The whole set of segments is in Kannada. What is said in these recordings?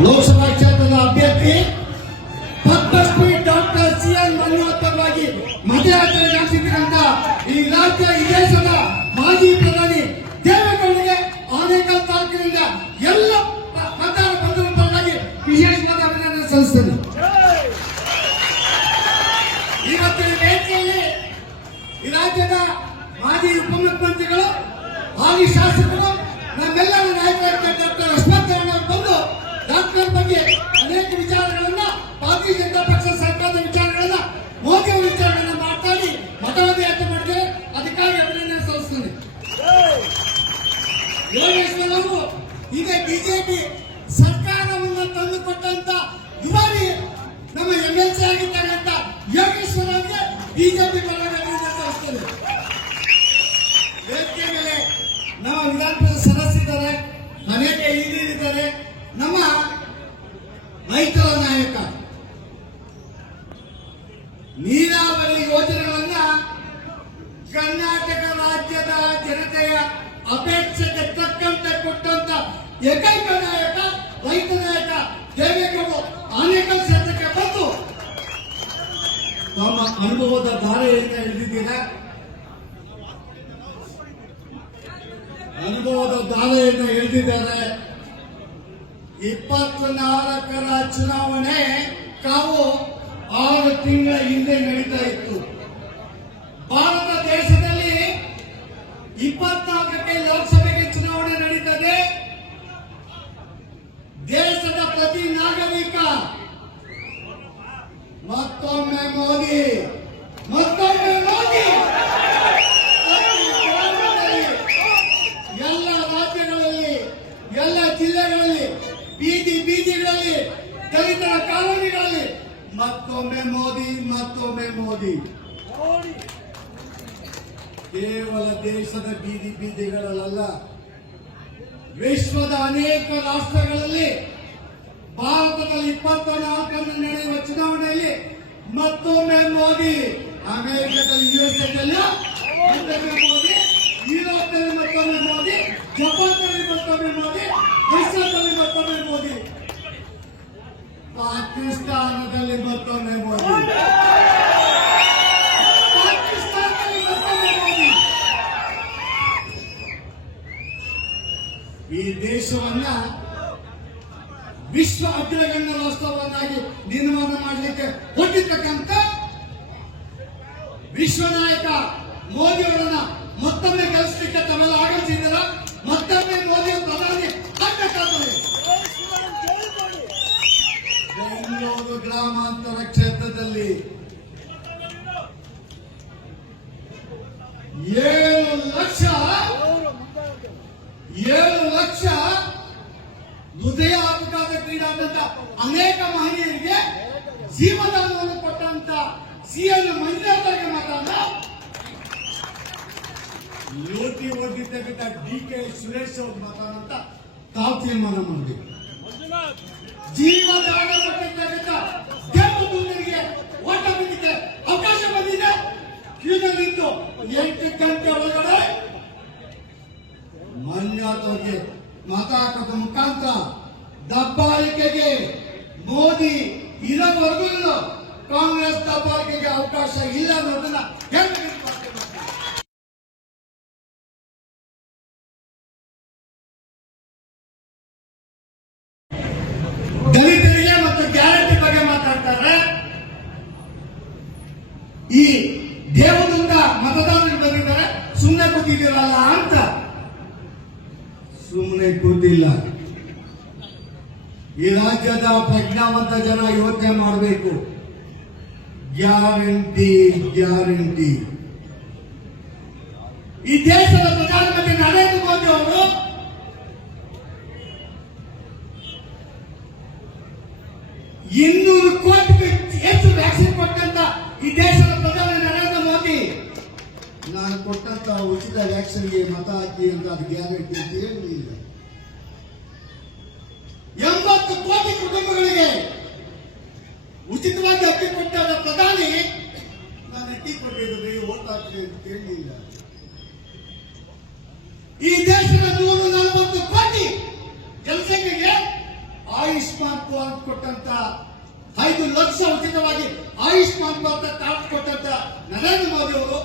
ಲೋಕಸಭಾ ಕ್ಷೇತ್ರದ ಅಭ್ಯರ್ಥಿ ಪದ್ಮಶ್ರೀ ಡಾಕ್ಟರ್ ಸಿ.ಎನ್. ಮಂಜುನಾಥ್ ಪರವಾಗಿ ಮತಯಾಚನೆ ನಡೆಸಿದಂತ ಈ ರಾಜ್ಯ ಈ ದೇಶದ ಮಾಜಿ ಪ್ರಧಾನಿ ದೇವೇಗೌಡರಿಗೆ ಆನೇಕಲ್ ತಾಲೂಕಿನಿಂದ ಎಲ್ಲ ಮತದಾರ ಬಂಧುಗಳ ಪರವಾಗಿ ವಿಶೇಷವಾದ ಅಭಿನಂದನೆ ಸಲ್ಲಿಸುತ್ತೇನೆ. ಇವತ್ತಿನ ವೇದಿಕೆಯಲ್ಲಿ ಈ ರಾಜ್ಯದ ಮಾಜಿ ಉಪಮುಖ್ಯಮಂತ್ರಿಗಳು ಹಾಲಿ ಶಾಸಕರು ನಮ್ಮೆಲ್ಲರ ನಾಯಕರಾದ ಡಾಕ್ಟರ್ ಅಶ್ವಥ್ ನಾರಾಯಣ ಬಂದು ಡಾಕ್ಟರ್ ಬಗ್ಗೆ ಅನೇಕ ವಿಚಾರಗಳನ್ನ ಭಾರತೀಯ ಜನತಾ ಪಕ್ಷ ಸರ್ಕಾರದ ವಿಚಾರಗಳನ್ನ ಮೋದಿ ಅವರ ವಿಚಾರಗಳನ್ನ ಮಾತಾಡಿ ಮತಯಾಚನೆ ಮಾಡಿದರೆ ಅದಕ್ಕಾಗಿ ಅಭಿನಂದನೆ ಸಲ್ಲಿಸುತ್ತೇನೆ. ಯೋಗೇಶ್ವರ್ ಅವರು ಈಗ ಬಿಜೆಪಿ ಸರ್ಕಾರವನ್ನು ತಂದುಕೊಟ್ಟಂತ ದುಬಾರಿ ನಮ್ಮ MLC ಆಗಿದ್ದಾರೆ ಅಂತ ಯೋಗೇಶ್ವರ್ ಅವರಿಗೆ ಬಿಜೆಪಿ ಪರವಾಗಿ ಅಭಿನಂದನೆ ಸಲ್ಲಿಸುತ್ತೇನೆ. ವೇದಿಕೆ ಮೇಲೆ ನಮ್ಮ ವಿಧಾನ ಪರಿಷತ್ ಸದಸ್ಯರಿದ್ದಾರೆ, ಅನೇಕ ಹಿರಿಯರಿದ್ದಾರೆ. ನಮ್ಮ ರೈತರ ನಾಯಕ ನೀರಾವರಿ ಯೋಜನೆಗಳನ್ನ ಕರ್ನಾಟಕ ರಾಜ್ಯದ ಜನತೆಯ ಅಪೇಕ್ಷೆಗೆ ತಕ್ಕಂತೆ ಕೊಟ್ಟಂತ ಏಕೈಕ ನಾಯಕ ರೈತ ನಾಯಕ ದೇವೇಗೌಡರು ಆನೇಕಲ್ ಕ್ಷೇತ್ರಕ್ಕೆ ಬಂದು ತಮ್ಮ ಅನುಭವದ ಧಾರೆಯಿಂದ ಹಿಡಿದಿದ್ದೀರಾ. ಅನುಭವದ ದಾರಿಯನ್ನು ಎಳೆದಿದ್ದಾರೆ. 24ರ ಚುನಾವಣೆ ಕಾವು 6 ತಿಂಗಳ ಹಿಂದೆ ನಡೀತಾ ಇತ್ತು. ಭಾರತ ದೇಶದಲ್ಲಿ 24ಕ್ಕೆ ಲೋಕಸಭೆಗೆ ಚುನಾವಣೆ ನಡೀತದೆ. ದೇಶದ ಪ್ರತಿ ನಾಗರಿಕ ಮತ್ತೊಮ್ಮೆ ಮೋದಿ ಮತ್ತೊಮ್ಮೆ ಮೋದಿ ಎಲ್ಲ ರಾಜ್ಯಗಳಲ್ಲಿ ಎಲ್ಲ ಜಿಲ್ಲೆಗಳಲ್ಲಿ ಬೀದಿಗಳಲ್ಲಿ ದಲಿತರ ಕಾಲೋನಿಗಳಲ್ಲಿ ಮತ್ತೊಮ್ಮೆ ಮೋದಿ ಮತ್ತೊಮ್ಮೆ ಮೋದಿ. ಕೇವಲ ದೇಶದ ಬೀದಿಗಳಲ್ಲ, ವಿಶ್ವದ ಅನೇಕ ರಾಷ್ಟ್ರಗಳಲ್ಲಿ ಭಾರತದಲ್ಲಿ 24ರಂದು ನಡೆಯುವ ಚುನಾವಣೆಯಲ್ಲಿ ಮತ್ತೊಮ್ಮೆ ಮೋದಿ. ಅಮೆರಿಕದಲ್ಲಿ USA ಮತ್ತೊಮ್ಮೆ ಮೋದಿ, ಯುರೋಪ್ನಲ್ಲಿ ಮತ್ತೊಮ್ಮೆ ಮೋದಿ, ಜಪಾನ್ನಲ್ಲಿ ಮತ್ತೊಮ್ಮೆ ಮೋದಿ, ರಷ್ಯಾದಲ್ಲಿ ಮತ್ತೊಮ್ಮೆ ಮೋದಿ, ಪಾಕಿಸ್ತಾನದಲ್ಲಿ ಮತ್ತೊಮ್ಮೆ ಮೋದಿ, ಪಾಕಿಸ್ತಾನದಲ್ಲಿ ಮತ್ತೊಮ್ಮೆ ಮೋದಿ. ಈ ದೇಶವನ್ನ ವಿಶ್ವ ಅಗ್ರಗಣ್ಯ ರಾಷ್ಟ್ರವನ್ನಾಗಿ ನಿರ್ಮಾಣ ಮಾಡಲಿಕ್ಕೆ ಹೊರಟಿರ್ತಕ್ಕಂಥ ವಿಶ್ವ ನಾಯಕ ಮೋದಿ ಅವರನ್ನ ಮತ್ತೊಮ್ಮೆ ಗೆಲ್ಲಿಸಲಿಕ್ಕೆ ತಮ್ಮೆಲ್ಲ ಆಗಮಿಸಿದ್ದೀರ. ಮತ್ತೊಮ್ಮೆ ಮೋದಿ ಪ್ರಧಾನಿ ಆಗಬೇಕಾದರೆ ಬೆಂಗಳೂರು ಗ್ರಾಮಾಂತರ ಕ್ಷೇತ್ರದಲ್ಲಿ 7 ಲಕ್ಷ ಹೃದಯ ಅಪಘಾತ ಕ್ರೀಡಾದಂತ ಅನೇಕ ಮಹನೀಯರಿಗೆ ಜೀವದಾನವನ್ನು ಕೊಟ್ಟಂತ ಸಿ.ಎನ್. ಮಂಜುನಾಥ್ಗೆ ಮಾತಾಡ ಲೋಟಿ ಹೊಡೆದಿದ್ದಕ್ಕಿಂತ DK ಸುರೇಶ್ ಅವ್ರು ಮಾತಾಡಂತ ತಾವು ತೀರ್ಮಾನ ಮಾಡಬೇಕು. ಜೀವದಾನ ಕೊಟ್ಟಿದ್ದಕ್ಕಿಂತ ದೇವದೂತರಿಗೆ ಓಟ ಬಿದ್ದಿದೆ, ಅವಕಾಶ ಬಂದಿದೆ. ಕ್ಯೂನಲ್ಲಿದ್ದು 8 ಗಂಟೆ ಒಳಗಡೆ ಮಂಜುನಾಥ್ ಅವರಿಗೆ ಮತ ಹಾಕೋದ ಮುಖಾಂತರ ದಬ್ಬಾಳಿಕೆಗೆ ಮೋದಿ ಇರೋವರೆಗೂ ಕಾಂಗ್ರೆಸ್ ದಬ್ಬಾಳಿಕೆಗೆ ಅವಕಾಶ ಇಲ್ಲ ಅನ್ನೋದನ್ನ ದಲಿತರಿಗೆ ಮತ್ತು ಗ್ಯಾರಂಟಿ ಬಗ್ಗೆ ಮಾತಾಡ್ತಾರೆ. ಈ ದೇವದಿಂದ ಮತದಾರರು ಬಂದಿದ್ದಾರೆ, ಸುಮ್ಮನೆ ಕೂತಿದ್ದೀರಲ್ಲ ಅಂತ. ಸುಮ್ಮನೆ ಕೂತಿಲ್ಲ. ಈ ರಾಜ್ಯದ ಪ್ರಜ್ಞಾವಂತ ಜನ ಯೋಚನೆ ಮಾಡಬೇಕು. Guarantee guarantee. ಈ ದೇಶದ ಪ್ರಧಾನಮಂತ್ರಿ ನರೇಂದ್ರ ಮೋದಿ ಅವರು $200 ಕೋಟಿಗೂ ಹೆಚ್ಚು ವ್ಯಾಕ್ಸಿನ್ ಕೊಟ್ಟಂತ ಈ ದೇಶದ ಪ್ರಧಾನಿ ನರೇಂದ್ರ ಮೋದಿ, ನಾನು ಕೊಟ್ಟಂತ ಉಚಿತ ವ್ಯಾಕ್ಸಿನ್ಗೆ ಮತ ಹಾಕಿ ಅಂತ ಅದು ಗ್ಯಾರಂಟಿ ಅಂತ ಹೇಳಲಿಲ್ಲ. 80 ಕೋಟಿ ಕುಟುಂಬಗಳಿಗೆ ಉಚಿತವಾಗಿ ಅಕ್ಕಿ ಕೊಟ್ಟ ಪ್ರಧಾನಿ ನಾನು ಅಕ್ಕಿ ಕೊಟ್ಟಿದ್ದೆ ಓಟ್ ಹಾಕ್ತೀನಿ ಅಂತ ಕೇಳಲಿಲ್ಲ. ಈ ದೇಶದ 140 ಕೋಟಿ ಜನಸಂಖ್ಯೆಗೆ ಆಯುಷ್ಮಾನ್ ಭಾರತ್ ಕೊಟ್ಟಂತ 5 ಲಕ್ಷ ಉಚಿತವಾಗಿ ಆಯುಷ್ಮಾನ್ ಭಾರತ್ ಕಾರ್ಡ್ ಕೊಟ್ಟಂತ ನರೇಂದ್ರ ಮೋದಿ ಅವರು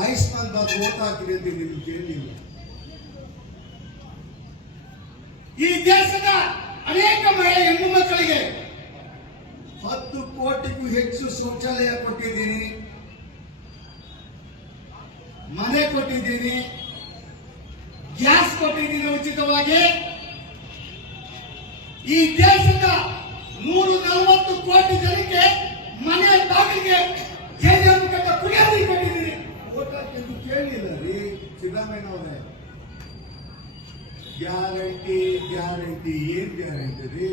ಆಯುಷ್ಮಾನ್ ಭಾರತ್ ಓಟ್ ಹಾಕಿರಿ ಅಂತ ನಿಮ್ಗೆ ಕೇಳಲಿಲ್ಲ. ಈ ದೇಶದ ಅನೇಕ ಮಹಿಳೆ ಹೆಣ್ಣು ಮಕ್ಕಳಿಗೆ 10 ಕೋಟಿಗೂ ಹೆಚ್ಚು ಶೌಚಾಲಯ ಕೊಟ್ಟಿದ್ದೀನಿ, ಮನೆ ಕೊಟ್ಟಿದ್ದೀನಿ, ಗ್ಯಾಸ್ ಕೊಟ್ಟಿದ್ದೀನಿ ಉಚಿತವಾಗಿ. ಈ ದೇಶದ 140 ಕೋಟಿ ಜನಕ್ಕೆ ಮನೆ ಬಾಗಿಲಿಗೆ ಜೇಜೆ ಮುಖದ ಕುಡಿಯೋ ನೀರು ಕೊಟ್ಟಿದ್ದೀನಿ. ಓಟ್ ಹಾಕಿದ್ದು ಕೇಳಿಲ್ಲ ರೀ ಸಿದ್ದರಾಮಯ್ಯ ಅವರೇ. ಗ್ಯಾರಂಟಿ ಗ್ಯಾರಂಟಿ ಏನ್ ಗ್ಯಾರಂಟಿ ರೀ?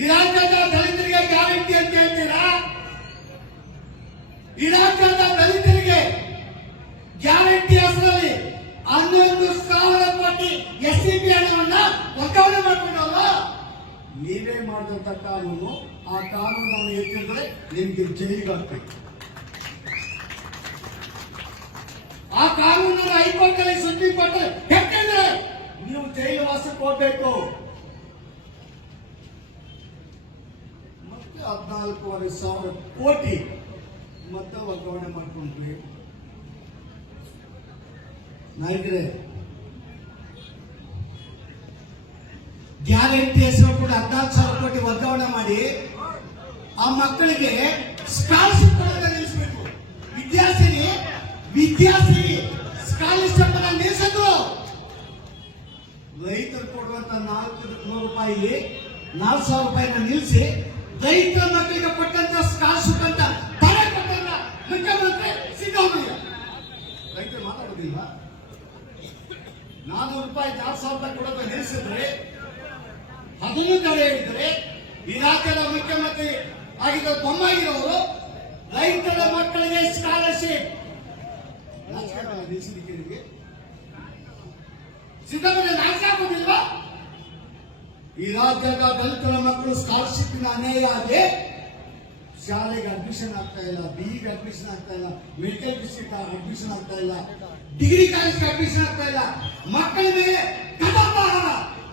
ಈ ರಾಜ್ಯದ ದಲಿತರಿಗೆ ಗ್ಯಾರಂಟಿ ಅಂತ ಹೇಳ್ತೀರಾ? ಈ ರಾಜ್ಯದ ದಲಿತರಿಗೆ ಗ್ಯಾರಂಟಿ ಹೆಸರಲ್ಲಿ 11,000 ಕೋಟಿ SCB ಹಣವನ್ನ ವರ್ಗಾವಣೆ ಮಾಡಿಕೊಂಡಲ್ಲ. ನೀವೇ ಮಾಡಿದಂತ ಕಾನೂನು. ಆ ಕಾನೂನನ್ನು ಎತ್ತಿದ್ರೆ ನಿಮ್ಗೆ ಜೈಲಿಗೆ ಹಾಕ್ಬೇಕು. ಆ ಕಾನೂನನ್ನು ಹೈಕೋರ್ಟ್ ಅಲ್ಲಿ ಸುಪ್ರೀಂ ಕೋರ್ಟ್ ಯಾಕಂದ್ರೆ ನೀವು ಜೈಲು ವಾಸಕ್ಕೆ ಹೋಗ್ಬೇಕು. ಮತ್ತೆ 14,500 ಕೋಟಿ ಮತ್ತೆ ವರ್ಗಾವಣೆ ಮಾಡ್ಕೊಂಡ್ರಿ. ನಾಯಕರೇ, ಗ್ಯಾರಂಟಿ ಹೆಸರು ಕೂಡ 14,000 ಕೋಟಿ ವರ್ಗಾವಣೆ ಮಾಡಿ ಆ ಮಕ್ಕಳಿಗೆ ಸ್ಕಾಲರ್ಶಿಪ್ ಕೊಡೋದನ್ನ ನಿಲ್ಲಿಸಬೇಕು. ವಿದ್ಯಾಸಿರಿ ಸ್ಕಾಲರ್ಶಿಪ್ ಅನ್ನ ನಿಲ್ಲಿಸಿದ್ರು. ರೈತರು ಕೊಡುವಂತ 400 ರೂಪಾಯಿ 4,000 ರೂಪಾಯಿನ ನಿಲ್ಲಿಸಿ ರೈತರ ಮಕ್ಕಳಿಗೆ ಕೊಟ್ಟಂತ ಸ್ಕಾಲರ್ಶಿಪ್ ಅಂತ ತಡೆ ಕೊಟ್ಟಲ್ಲ ಮುಖ್ಯಮಂತ್ರಿ ಸಿದ್ದರಾಮಯ್ಯ. ರೈತರು ಮಾತಾಡೋದಿಲ್ವಾ? 400 ರೂಪಾಯಿ 4,000 ರೂಪಾಯಿ ಕೊಡೋದನ್ನ ನಿಲ್ಲಿಸಿದ್ರೆ ಅದನ್ನು ತಡೆ ಹಿಡಿದರೆ ಈ ರಾಜ್ಯದ ಮುಖ್ಯಮಂತ್ರಿ ಆಗಿದ್ದ ಬೊಮ್ಮಾಯಿರವರು ರೈತರ ಮಕ್ಕಳಿಗೆ ಸ್ಕಾಲರ್ಶಿಪ್ ಸಿದ್ದರಾಮಯ್ಯ ನಾಚಿಕೆ ಆಗೋದಿಲ್ವಾ? ಈ ರಾಜ್ಯದ ದಲಿತರ ಮಕ್ಕಳು ಸ್ಕಾಲರ್ಶಿಪ್ ಅನ್ಯಾಯ ಆಗಿ ಶಾಲೆಗೆ ಅಡ್ಮಿಷನ್ ಆಗ್ತಾ ಇಲ್ಲ, BE ಅಡ್ಮಿಷನ್ ಆಗ್ತಾ ಇಲ್ಲ, ಮೆಡಿಕಲ್ ಡಿಸ್ಟ್ರಿಕ್ಟ್ ಅಡ್ಮಿಷನ್ ಆಗ್ತಾ ಇಲ್ಲ, ಡಿಗ್ರಿ ಕಾಲೇಜ್ ಅಡ್ಮಿಷನ್ ಆಗ್ತಾ ಇಲ್ಲ. ಮಕ್ಕಳ ಮೇಲೆ ಕಥಾಪಾರ.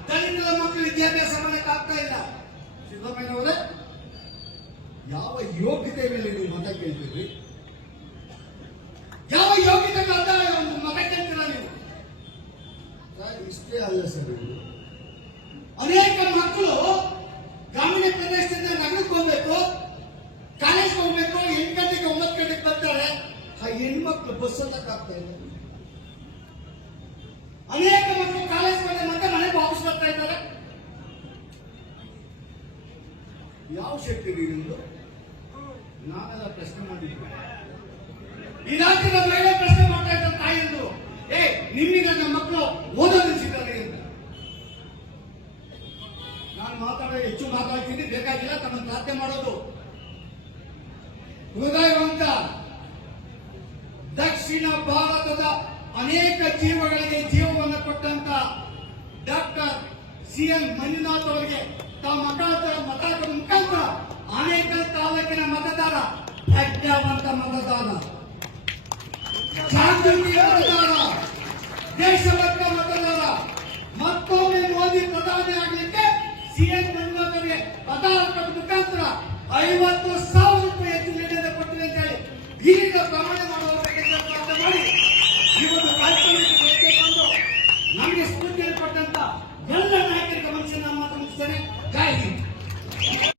ದಲಿತರ ಮಕ್ಕಳು ವಿದ್ಯಾಭ್ಯಾಸ ಮಾಡಕ್ಕೆ ಆಗ್ತಾ ಇಲ್ಲ. ಸಿದ್ದರಾಮಯ್ಯನವರೇ, ಯಾವ ಯೋಗ್ಯತೆ ಮೇಲೆ ನೀವು ಮತ ಕೇಳ್ತೀರಿ? ಯಾವ ಯೋಗ್ಯತೆ ಮತ ಕೇಳ್ತೀರಾ ನೀವು? ಇಷ್ಟೇ ಅಲ್ಲ ಸರ್, ಅನೇಕ ಮಕ್ಕಳು ಗ್ರಾಮೀಣ ಪ್ರದೇಶದಿಂದ ನಗರಕ್ಕೆ ಹೋಗ್ಬೇಕು, ಕಾಲೇಜ್ ಹೋಗ್ಬೇಕು, 8 ಗಂಟೆಗೆ 9 ಗಂಟೆಗೆ ಬರ್ತಾರೆ. ಆ ಹೆಣ್ಮಕ್ಳು ಬಸ್ ಹತ್ತಕ್ಕಾಗ್ತಾ ಇಲ್ಲ. ಅನೇಕ ಮಕ್ಕಳು ಕಾಲೇಜ್ ಬಂದ ಮತ್ತೆ ಮನೆಗೆ ವಾಪಸ್ ಬರ್ತಾ ಇದ್ದಾರೆ. ಯಾವ ಶಕ್ತಿ ನಿಮ್ದು? ನಾವೆಲ್ಲ ಪ್ರಶ್ನೆ ಮಾಡಿದ್ವಿ. ಈ ರಾಜ್ಯದ ಮಹಿಳೆ ಪ್ರಶ್ನೆ ಮಾಡ್ತಾ ಇದ್ದ ತಾಯಿಯಂದು, ನಿಮ್ಮಿಂದ ನಮ್ಮ ಮಕ್ಕಳು ಓದೋ ನಿಲ್ಲಿಸಿದ್ದಾರೆ ಅಂತ. ನಾನು ಹೆಚ್ಚು ಮಾತಾಡ್ತೀನಿ, ಬೇಕಾಗಿಲ್ಲ. ತಮ್ಮ ಪ್ರಾರ್ಥನೆ ಮಾಡೋದು ಹೃದಯವಂತ ದಕ್ಷಿಣ ಭಾರತದ ಅನೇಕ ಜೀವಗಳಿಗೆ ಜೀವವನ್ನು ಕೊಟ್ಟಂತ ಡಾಕ್ಟರ್ CN ಮಂಜುನಾಥ್ ಅವರಿಗೆ ತಾವು ಮತದ ಮುಖಾಂತರ ಅನೇಕ ತಾಲೂಕಿನ ಮತದಾರ, ಪ್ರಜ್ಞಾವಂತ ಮತದಾರ, ಜಾಗೃತಿ ಮತದಾರ, ದೇಶಭಕ್ತ ಮತದಾರ, ಮತ್ತೊಮ್ಮೆ ಮೋದಿ ಪ್ರಧಾನಿ ಆಗಲಿಕ್ಕೆ CN ಮಂಜುನಾಥ್ ಅವರಿಗೆ ಮತದಾರರ ಮುಖಾಂತರ 50,000 ರೂಪಾಯಿ ಹೆಚ್ಚು ನಿರ್ಣಯ ಕೊಟ್ಟಿದೆ ಅಂತ ಹೇಳಿ ಈಗ ಪ್ರಮಾಣ ಮಾಡುವವರಿಗೆ ಮಾಡಿ ಇವತ್ತು ಕಾರ್ಯಕ್ರಮಕ್ಕೆ ಬಂದು ನಮಗೆ ಸ್ಫೂರ್ತಿ ಕೊಟ್ಟಂತ ಎಲ್ಲ